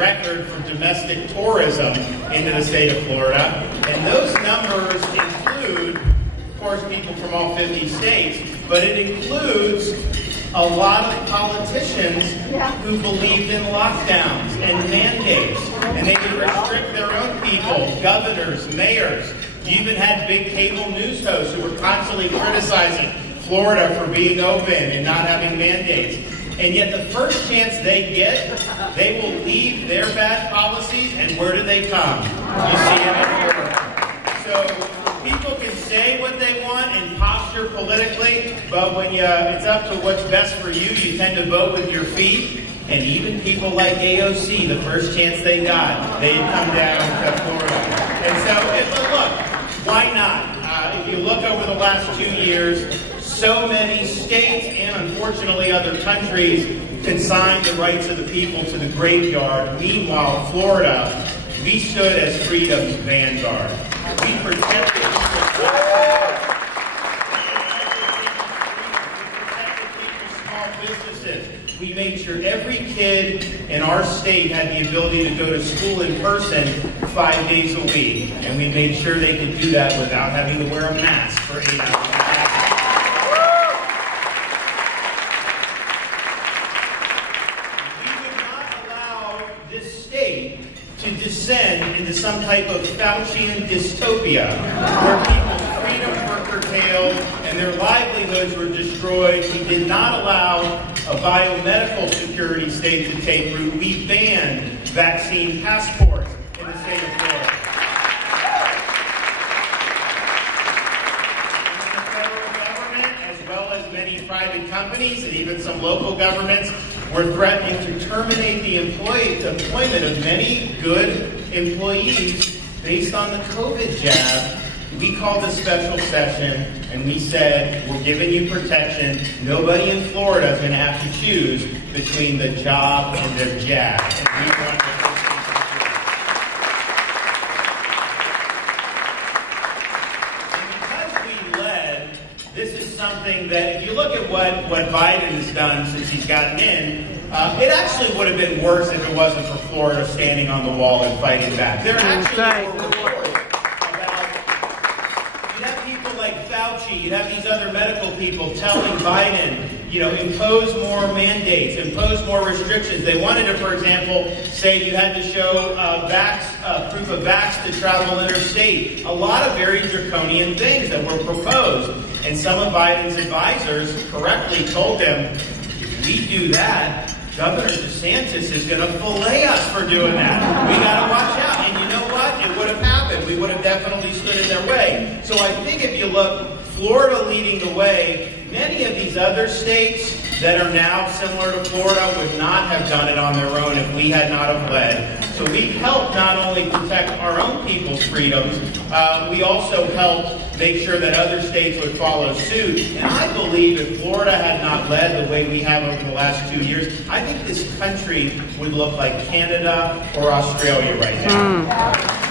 record for domestic tourism into the state of Florida, and those numbers include, of course, people from all 50 states, but it includes a lot of politicians who believed in lockdowns and mandates, and they would restrict their own people, governors, mayors. You even had big cable news hosts who were constantly criticizing Florida for being open and not having mandates. And yet the first chance they get, they will leave their bad policies, and where do they come? You see it in Florida. So people can say what they want and posture politically, but when it's up to what's best for you, you tend to vote with your feet. And even people like AOC, the first chance they got, they'd come down to Florida. And so, look, why not? If you look over the last 2 years, so many states and unfortunately other countries consigned the rights of the people to the graveyard. Meanwhile, Florida, we stood as freedom's vanguard. We protected small businesses. We made sure every kid in our state had the ability to go to school in person 5 days a week. And we made sure they could do that without having to wear a mask for 8 hours. To descend into some type of Faucian dystopia where people's freedoms were curtailed and their livelihoods were destroyed. We did not allow a biomedical security state to take root. We banned vaccine passports in the state of Florida. And the federal government, as well as many private companies and even some local governments, we're threatening to terminate the employment of many good employees based on the COVID jab. We called a special session and we said, we're giving you protection. Nobody in Florida is going to have to choose between the job and their jab. And we want and because we led, this is something that, if you look at what Biden has done since he's gotten in, it actually would have been worse if it wasn't for Florida standing on the wall and fighting back. There actually were reports about, you'd have people like Fauci, you'd have these other medical people telling Biden, impose more mandates, impose more restrictions. They wanted to, for example, say you had to show proof of vax to travel interstate. A lot of very draconian things that were proposed. And some of Biden's advisors correctly told him, if we do that, Governor DeSantis is going to fillet us for doing that. We got to watch out. And you know what? It would have happened. We would have definitely stood in their way. So I think if you look, Florida leading the way, many of these other states that are now similar to Florida would not have done it on their own if we had not have led. So we've helped not only protect our own people's freedoms, we also helped make sure that other states would follow suit. And I believe if Florida had not led the way we have over the last 2 years, I think this country would look like Canada or Australia right now.